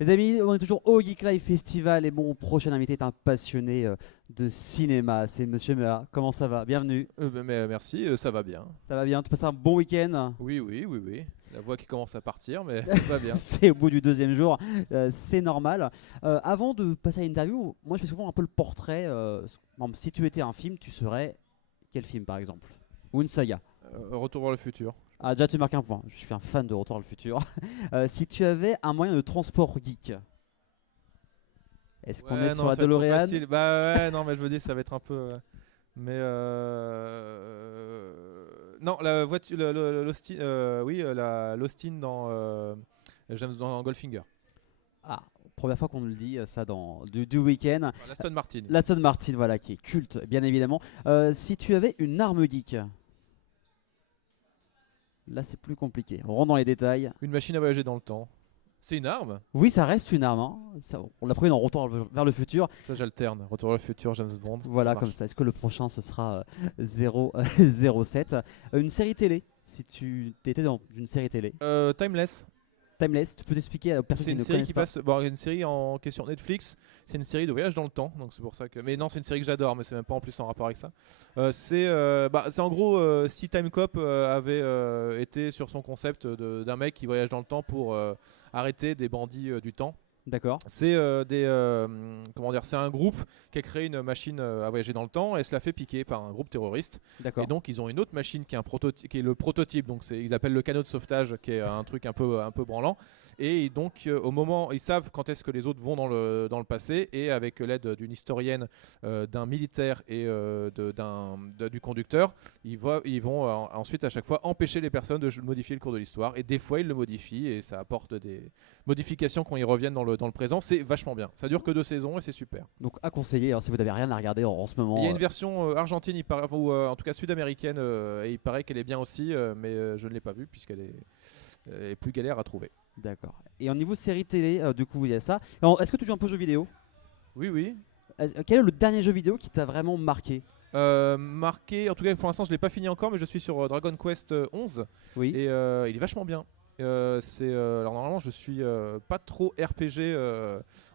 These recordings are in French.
Les amis, on est toujours au Geek Live Festival et mon prochain invité est un passionné de cinéma. C'est Monsieur Mea. Comment ça va? Bienvenue. Merci, ça va bien. Ça va bien? Tu passes un bon week-end? Oui, oui, oui, oui. La voix qui commence à partir, mais tout va bien. C'est au bout du deuxième jour, c'est normal. Avant de passer à l'interview, moi je fais souvent un peu le portrait. Par exemple, si tu étais un film, tu serais quel film par exemple? Ou une saga? Retour vers le futur. Ah, déjà tu marques un point. Je suis un fan de Retour vers le futur. Si tu avais un moyen de transport geek, est-ce qu'on est Ouais, sur non, la ça va être trop DeLorean? facile. Bah ouais, non, mais je veux dire, ça va être un peu. Mais non, la voiture, l'Austin, oui, l'Austin dans James dans Goldfinger. Ah, première fois qu'on nous le dit, ça dans du week-end. Enfin, l'Aston Martin. L'Aston Martin, voilà, qui est culte, bien évidemment. Si tu avais une arme geek, là c'est plus compliqué. On rentre dans les détails. Une machine à voyager dans le temps. C'est une arme. Oui, ça reste une arme, hein. On l'a pris dans Retour vers le futur. Ça, j'alterne. Retour vers le futur, James Bond. Voilà, marche. comme ça. Est-ce que le prochain ce sera 07? Une série télé, si tu étais dans une série télé. Timeless. Timeless, tu peux t'expliquer aux personnes C'est qui une ne série connaissent qui pas. passe. Bon, une série en question Netflix. C'est une série de voyage dans le temps, donc c'est pour ça que. Mais non, c'est une série que j'adore, mais c'est même pas en plus en rapport avec ça. C'est en gros si Time Cop avait été sur son concept d'un mec qui voyage dans le temps pour arrêter des bandits du temps. D'accord, C'est comment dire, c'est un groupe qui a créé une machine à voyager dans le temps et se l'a fait piquer par un groupe terroriste. d'accord. Et donc ils ont une autre machine qui est qui est le prototype. Donc ils appellent le canot de sauvetage, qui est un truc un peu branlant. Et donc au moment, ils savent quand est-ce que les autres vont dans le passé, et avec l'aide d'une historienne, d'un militaire et du conducteur, ils vont ensuite à chaque fois empêcher les personnes de modifier le cours de l'histoire. Et des fois ils le modifient et ça apporte des modifications quand ils reviennent dans le présent. C'est vachement bien. Ça dure que 2 saisons et c'est super. Donc à conseiller, hein, si vous n'avez rien à regarder en ce moment. Il y a une version argentine, il paraît, ou en tout cas sud-américaine, et il paraît qu'elle est bien aussi, mais je ne l'ai pas vue puisqu'elle est plus galère à trouver. D'accord. Et au niveau série télé, du coup, il y a ça. Alors, est-ce que tu joues un peu aux jeux vidéo? Oui, oui. Quel est le dernier jeu vidéo qui t'a vraiment marqué? Marqué, en tout cas pour l'instant je l'ai pas fini encore, mais je suis sur Dragon Quest 11 Oui. et il est vachement bien. Alors normalement je suis pas trop RPG,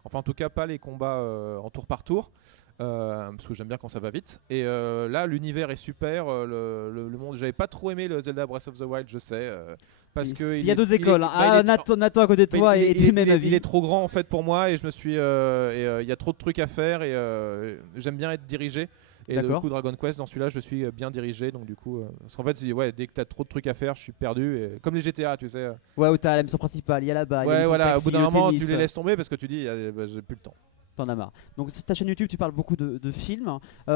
enfin en tout cas pas les combats en tour par tour. Parce que j'aime bien quand ça va vite. Et là, l'univers est super. Le monde, j'avais pas trop aimé le Zelda Breath of the Wild, je sais, parce que Il y a deux écoles, hein. bah, il est Nathan à côté de toi et du même avis. il est trop grand en fait pour moi, et je me suis, il y a trop de trucs à faire, et j'aime bien être dirigé. Et du D'accord. coup, Dragon Quest, dans celui-là, je suis bien dirigé, donc du coup, parce qu'en fait, ouais, dès que t'as trop de trucs à faire, je suis perdu. Et, comme les GTA, tu sais. Ouais, où t'as la mission principale, il y a là-bas, il y a la Ouais, mission voilà. Au taxi, bout d'un le moment, tu tennis. les laisses tomber parce que tu dis, bah, j'ai plus le temps. T'en as marre. Donc, sur ta chaîne YouTube, tu parles beaucoup de films. Oui.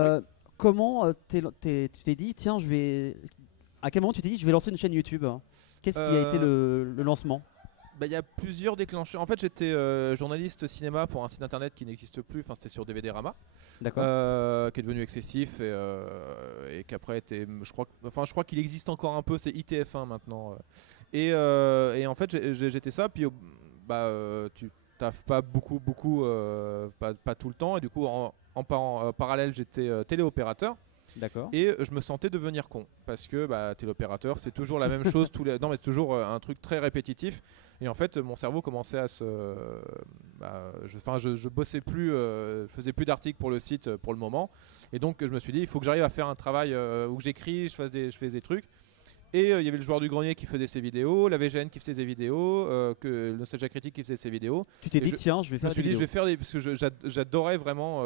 Comment tu t'es dit, tiens, je vais. À quel moment tu t'es dit, je vais lancer une chaîne YouTube? Qu'est-ce qui a été le lancement? Bah, il y a plusieurs déclencheurs. En fait, j'étais journaliste cinéma pour un site internet qui n'existe plus. Enfin, c'était sur DVD-Rama, D'accord. qui est devenu excessif, et qu'après était, je crois qu'il existe encore un peu. C'est ITF1 maintenant. Et en fait, j'étais ça. Puis tu taffes pas beaucoup, pas tout le temps. Et du coup, en parallèle, j'étais téléopérateur. D'accord. Et je me sentais devenir con parce que téléopérateur, c'est toujours la même chose non, mais c'est toujours un truc très répétitif. Et en fait, mon cerveau commençait à se je bossais plus, je faisais plus d'articles pour le site pour le moment. Et donc je me suis dit, il faut que j'arrive à faire un travail où j'écris, je fais des trucs. Et il y avait le joueur du grenier qui faisait ses vidéos, la VGN qui faisait ses vidéos, que le Nostalgia Critique qui faisait ses vidéos. Tu t'es Et dit, tiens, je vais je me faire suis des dit, je vidéos. vais faire parce que j'adorais vraiment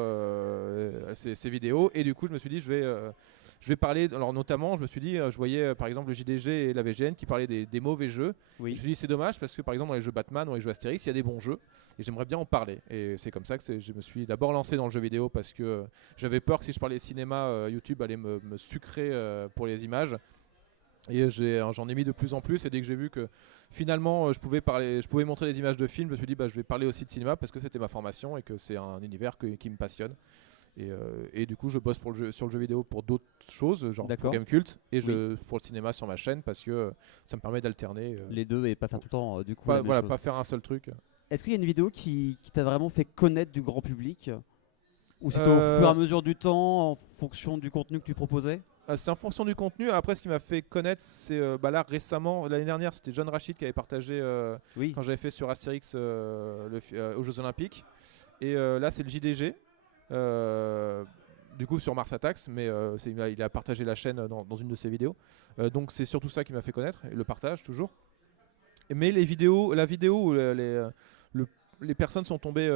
ces vidéos. Et du coup, je me suis dit, je vais parler. Alors, notamment, je me suis dit, je voyais par exemple le JDG et la VGN qui parlaient des mauvais jeux. Je me Oui. suis dit, c'est dommage parce que par exemple, dans les jeux Batman ou les jeux Astérix, il y a des bons jeux. Et j'aimerais bien en parler. Et c'est comme ça que je me suis d'abord lancé dans le jeu vidéo parce que j'avais peur que si je parlais cinéma, YouTube allait me sucrer pour les images. Et j'en ai mis de plus en plus, et dès que j'ai vu que finalement je pouvais montrer des images de films, je me suis dit je vais parler aussi de cinéma parce que c'était ma formation et que c'est un univers qui me passionne. Et du coup je bosse sur le jeu vidéo pour d'autres choses, genre pour D'accord. Gamecult, et Oui. pour le cinéma sur ma chaîne parce que ça me permet d'alterner. Les deux et pas faire tout le temps, du coup, la Pas, même voilà, chose. pas faire un seul truc. Est-ce qu'il y a une vidéo qui t'a vraiment fait connaître du grand public? Ou c'était au fur et Euh, à mesure du temps, en fonction du contenu que tu proposais? C'est en fonction du contenu. Après, ce qui m'a fait connaître, c'est là récemment, l'année dernière, c'était John Rachid qui avait partagé Oui. quand j'avais fait sur Astérix aux Jeux Olympiques. Et là, c'est le JDG. Du coup, sur Mars Attacks, mais il a partagé la chaîne dans une de ses vidéos. Donc, c'est surtout ça qui m'a fait connaître, et le partage toujours. Mais la vidéo où les personnes sont tombées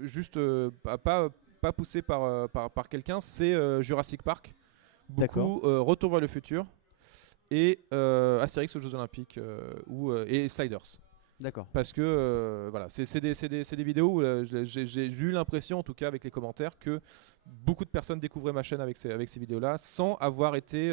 juste pas poussées par quelqu'un, c'est Jurassic Park. Beaucoup Retour vers le futur et Astérix aux Jeux Olympiques et Sliders. D'accord. Parce que voilà, c'est des vidéos où j'ai eu l'impression, en tout cas avec les commentaires, que beaucoup de personnes découvraient ma chaîne avec ces vidéos-là sans avoir été,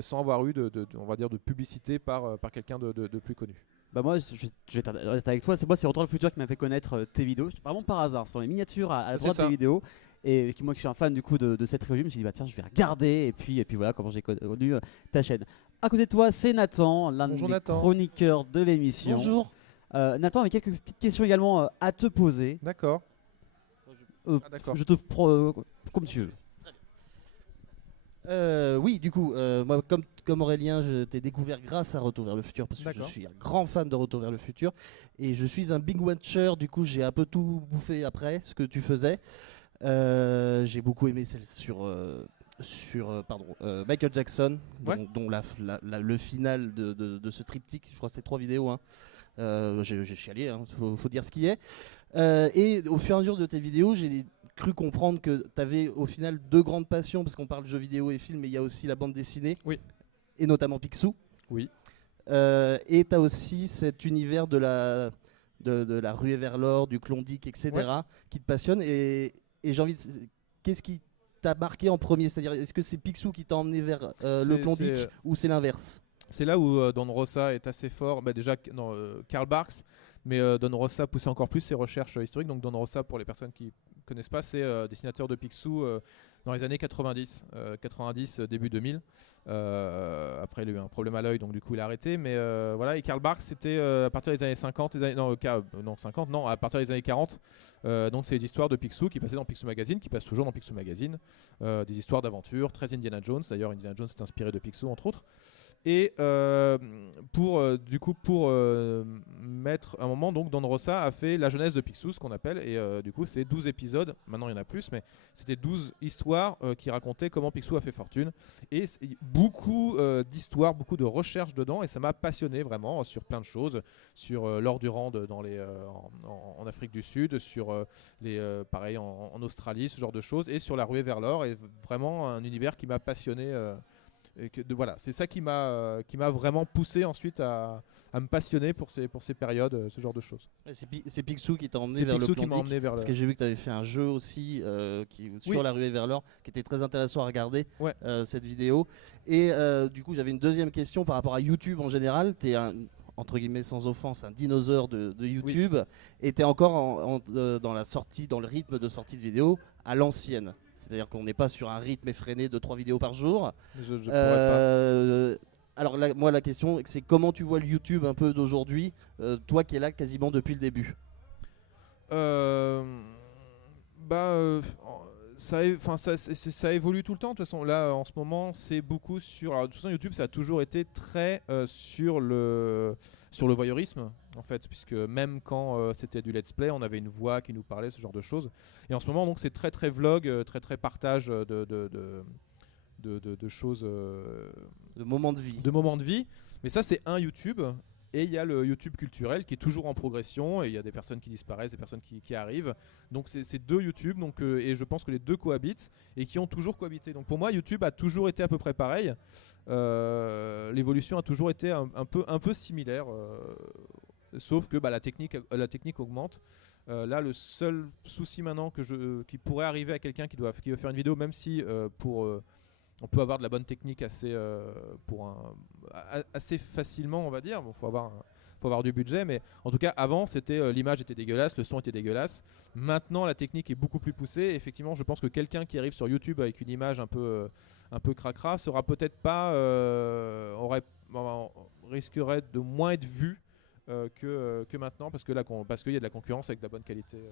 sans avoir eu on va dire de publicité par quelqu'un de plus connu. Bah moi, je vais être honnête avec toi. C'est Retour vers le futur qui m'a fait connaître tes vidéos. Vraiment par hasard. C'est dans les miniatures à la droite des vidéos. Et moi qui suis un fan du coup de cette trilogie, je me suis dit bah tiens, je vais regarder. Et puis voilà comment j'ai connu ta chaîne. À côté de toi, c'est Nathan, l'un des chroniqueurs de l'émission. Bonjour. Nathan, avec quelques petites questions également à te poser. D'accord. D'accord. Je te comme tu veux. Oui, du coup, moi, comme Aurélien, je t'ai découvert grâce à Retour vers le futur parce que je suis un grand fan de Retour vers le futur et je suis un big watcher. Du coup, j'ai un peu tout bouffé après ce que tu faisais. J'ai beaucoup aimé celle sur Michael Jackson, dont le final de ce triptyque. Je crois que c'est 3 vidéos. Hein. J'ai chialé, hein, faut dire ce qui est. Et au fur et à mesure de tes vidéos, j'ai cru comprendre que tu avais au final 2 grandes passions, parce qu'on parle de jeux vidéo et films, mais il y a aussi la bande dessinée, et notamment Picsou. Oui. Et tu as aussi cet univers de la ruée vers l'or, du Klondike, etc., qui te passionne. Et j'ai envie de... Qu'est-ce qui t'a marqué en premier? C'est-à-dire, est-ce que c'est Picsou qui t'a emmené vers le Klondike ou c'est l'inverse? C'est là où Don Rosa est assez fort. Déjà, Karl Barks, mais Don Rosa poussait encore plus ses recherches historiques. Donc Don Rosa, pour les personnes qui connaissent pas, c'est dessinateur de Picsou dans les années 90, début 2000. Après, il a eu un problème à l'œil, donc du coup, il a arrêté. Mais voilà, et Karl Barks, c'était à partir des années 50, à partir des années 40. Donc, c'est des histoires de Picsou qui passaient dans Picsou Magazine, qui passent toujours dans Picsou Magazine. Des histoires d'aventure, très Indiana Jones. D'ailleurs, Indiana Jones s'est inspiré de Picsou, entre autres. Et pour mettre un moment, donc Don Rosa a fait la jeunesse de Picsou, ce qu'on appelle, et du coup c'est 12 épisodes, maintenant il y en a plus, mais c'était 12 histoires qui racontaient comment Picsou a fait fortune, et beaucoup d'histoires, beaucoup de recherches dedans, et ça m'a passionné vraiment sur plein de choses, sur l'or du rand en Afrique du Sud, sur pareil en Australie, ce genre de choses, et sur la ruée vers l'or, et vraiment un univers qui m'a passionné. Voilà, c'est ça qui m'a vraiment poussé ensuite à me passionner pour ces périodes, ce genre de choses. C'est Picsou qui t'a emmené vers le Klondike, parce que j'ai vu que tu avais fait un jeu aussi sur la ruée vers l'or qui était très intéressant à regarder, cette vidéo. Et du coup j'avais une deuxième question par rapport à YouTube en général. Tu es entre guillemets sans offense un dinosaure de YouTube, et tu es encore dans le rythme de sortie de vidéo à l'ancienne. C'est-à-dire qu'on n'est pas sur un rythme effréné de 3 vidéos par jour. Je pourrais pas. Alors là, moi la question c'est comment tu vois le YouTube un peu d'aujourd'hui, toi qui es là quasiment depuis le début. Ça évolue tout le temps. De toute façon, là en ce moment c'est beaucoup sur... Alors, de toute façon YouTube ça a toujours été très sur le voyeurisme en fait, puisque même quand c'était du let's play on avait une voix qui nous parlait, ce genre de choses. Et en ce moment donc c'est très très vlog, très très partage de choses, de moments de vie. Mais ça c'est un YouTube. Et il y a le YouTube culturel qui est toujours en progression, et il y a des personnes qui disparaissent, des personnes qui arrivent. Donc c'est 2 YouTube, et je pense que les 2 cohabitent et qui ont toujours cohabité. Donc pour moi YouTube a toujours été à peu près pareil. L'évolution a toujours été un peu similaire, sauf que la technique augmente. Là le seul souci maintenant qui pourrait arriver à quelqu'un qui veut faire une vidéo, même si on peut avoir de la bonne technique assez facilement, on va dire. Bon, faut avoir du budget, mais en tout cas avant c'était l'image était dégueulasse, le son était dégueulasse. Maintenant la technique est beaucoup plus poussée. Et effectivement, je pense que quelqu'un qui arrive sur YouTube avec une image un peu cracra sera peut-être pas risquerait de moins être vu que maintenant, parce qu'il y a de la concurrence avec de la bonne qualité.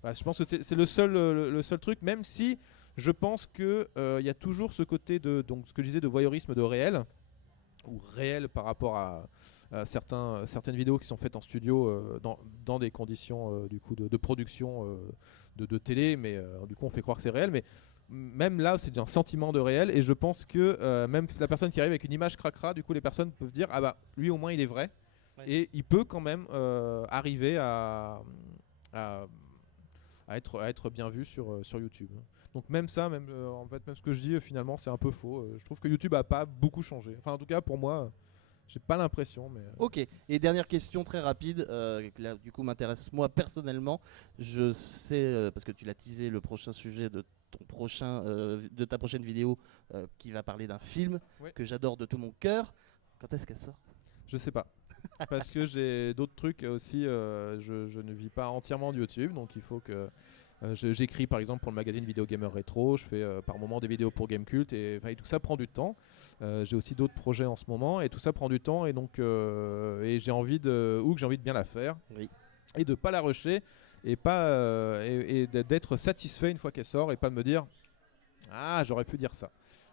Voilà, je pense que c'est le seul truc, même si Je pense que y a toujours ce côté de, donc ce que je disais, de voyeurisme de réel, ou réel par rapport à certaines vidéos qui sont faites en studio dans des conditions du coup de production de télé, mais du coup on fait croire que c'est réel, mais même là c'est un sentiment de réel, et je pense que même la personne qui arrive avec une image cracra, du coup les personnes peuvent dire ah bah lui au moins il est vrai, et il peut quand même arriver à être bien vu sur YouTube. Donc même ça, en fait, même ce que je dis finalement c'est un peu faux. Je trouve que YouTube a pas beaucoup changé. Enfin en tout cas pour moi, j'ai pas l'impression. Mais Ok. Et dernière question très rapide, qui là du coup m'intéresse moi personnellement. Je sais parce que tu l'as teasé le prochain sujet de de ta prochaine vidéo qui va parler d'un film que j'adore de tout mon cœur. Quand est-ce qu'elle sort? Je sais pas. Parce que j'ai d'autres trucs aussi. Je ne vis pas entièrement de YouTube, donc il faut que j'écris par exemple pour le magazine Video Gamer Rétro. Je fais par moment des vidéos pour Gamecult, et tout ça prend du temps. J'ai aussi d'autres projets en ce moment, et tout ça prend du temps, et donc j'ai envie de bien la faire, et de pas la rusher, et pas et d'être satisfait une fois qu'elle sort, et pas de me dire ah j'aurais pu dire ça.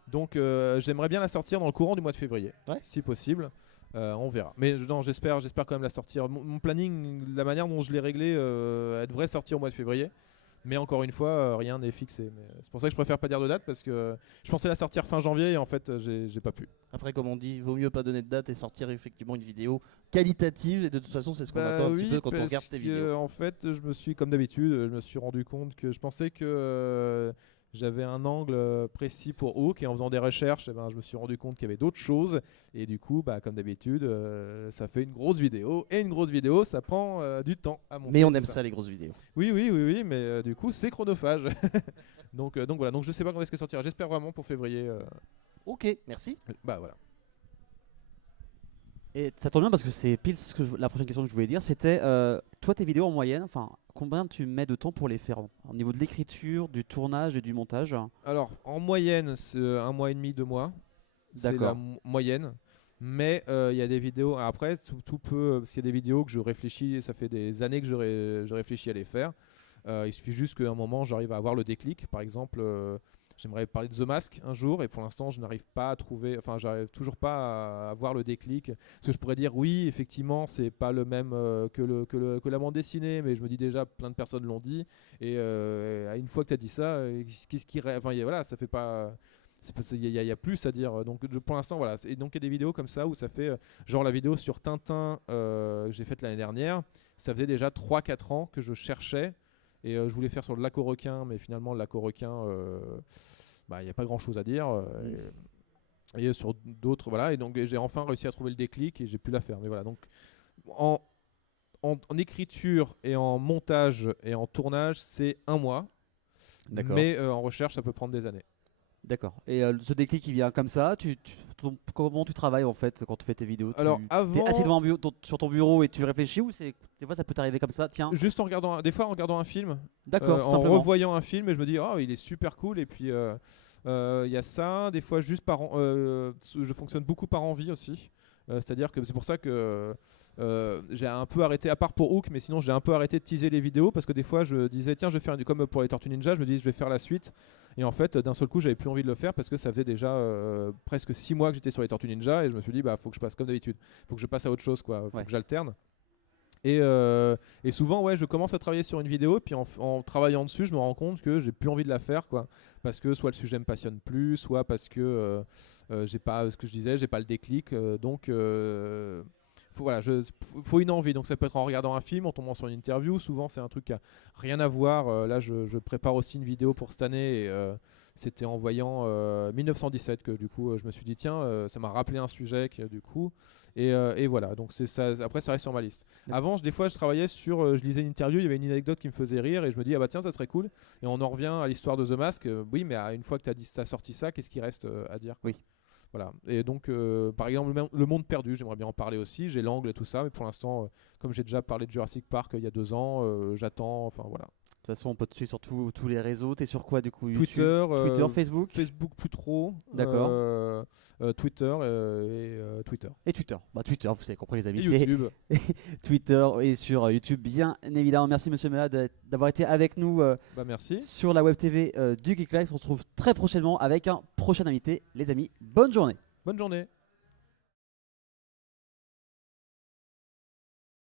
Donc j'aimerais bien la sortir dans le courant du mois de février, si possible. On verra. Mais non, j'espère quand même la sortir. Mon planning, la manière dont je l'ai réglé, elle devrait sortir au mois de février. Mais encore une fois, rien n'est fixé. C'est pour ça que je préfère pas dire de date, parce que je pensais la sortir fin janvier, et en fait, j'ai pas pu. Après, comme on dit, vaut mieux pas donner de date et sortir effectivement une vidéo qualitative. Et de toute façon, c'est ce qu'on attend un petit peu quand on regarde tes vidéos. En fait, je me suis, comme d'habitude, je me suis rendu compte que je pensais que j'avais un angle précis pour Hook, et en faisant des recherches, je me suis rendu compte qu'il y avait d'autres choses, et du coup comme d'habitude ça fait une grosse vidéo, et une grosse vidéo ça prend du temps à monter. Mais on aime ça les grosses vidéos. Oui, mais du coup c'est chronophage. donc voilà, donc je sais pas quand est-ce qu'elle sortira, j'espère vraiment pour février. Ok, merci. Bah voilà. Et ça tombe bien parce que c'est pile la prochaine question que je voulais dire, c'était toi tes vidéos en moyenne, enfin combien tu mets de temps pour les faire au niveau de l'écriture, du tournage et du montage? Alors en moyenne c'est 1 mois et demi, 2 mois. D'accord. C'est la moyenne. Mais il y a des vidéos, après tout peut, parce qu'il y a des vidéos que je réfléchis, ça fait des années que je réfléchis à les faire. Il suffit juste qu'à un moment j'arrive à avoir le déclic. Par exemple, j'aimerais parler de The Mask un jour, et pour l'instant je n'arrive pas à trouver, enfin j'arrive toujours pas à avoir le déclic. Parce que je pourrais dire oui, effectivement c'est pas le même que la bande dessinée, mais je me dis déjà plein de personnes l'ont dit, et une fois que tu as dit ça, qu'est-ce qui enfin voilà, ça fait pas, il y a plus à dire. Donc pour l'instant voilà, et donc il y a des vidéos comme ça où ça fait genre la vidéo sur Tintin que j'ai faite l'année dernière, ça faisait déjà 3-4 ans que je cherchais. Et je voulais faire sur le lac aux requins, mais finalement le lac aux requins, il n'y a pas grand chose à dire. Et sur d'autres, voilà. Et donc j'ai enfin réussi à trouver le déclic, et j'ai pu la faire. Mais voilà, donc en écriture et en montage et en tournage, c'est 1 mois. D'accord. Mais en recherche, ça peut prendre des années. D'accord. Et ce déclic qui vient comme ça, comment tu travailles en fait quand tu fais tes vidéos? Alors t'es assis sur ton bureau et tu réfléchis, ou des fois ça peut t'arriver comme ça, tiens? Juste des fois en regardant un film. D'accord, en revoyant un film, et je me dis il est super cool, et puis il y a ça. Des fois juste je fonctionne beaucoup par envie aussi. C'est-à-dire que c'est pour ça que j'ai un peu arrêté, à part pour Hook, mais sinon j'ai un peu arrêté de teaser les vidéos, parce que des fois je disais tiens je vais faire comme pour les Tortues Ninja, je me dis je vais faire la suite, et en fait d'un seul coup j'avais plus envie de le faire, parce que ça faisait déjà presque 6 mois que j'étais sur les Tortues Ninja, et je me suis dit faut que je passe comme d'habitude, faut que je passe à autre chose, faut que j'alterne. Et souvent je commence à travailler sur une vidéo, puis en travaillant dessus je me rends compte que j'ai plus envie de la faire, parce que soit le sujet me passionne plus, soit parce que j'ai pas, ce que je disais, j'ai pas le déclic, donc faut une envie. Donc ça peut être en regardant un film, en tombant sur une interview. Souvent c'est un truc qui a rien à voir. Là je prépare aussi une vidéo pour cette année, et c'était en voyant 1917 que du coup je me suis dit tiens, ça m'a rappelé un sujet du coup, et voilà, donc c'est ça. Après ça reste sur ma liste. Avant des fois je travaillais sur, je lisais une interview, il y avait une anecdote qui me faisait rire, et je me dis tiens ça serait cool, et on en revient à l'histoire de The Mask. Oui, mais une fois que t'as sorti ça, qu'est-ce qui reste à dire, Oui. Voilà. Et donc par exemple le monde perdu, j'aimerais bien en parler aussi, j'ai l'angle et tout ça, mais pour l'instant comme j'ai déjà parlé de Jurassic Park il y a 2 ans, j'attends, enfin voilà. toute façon, on peut te suivre sur tous les réseaux. T'es sur quoi du coup? Twitter, Facebook. Facebook plus trop. D'accord. Twitter et Twitter. Et Twitter. Bah Twitter, vous avez compris les amis. Et YouTube. Twitter et sur YouTube, bien évidemment. Merci Monsieur Mela d'avoir été avec nous merci. sur la Web TV du Geek Live. On se retrouve très prochainement avec un prochain invité. Les amis, bonne journée. Bonne journée.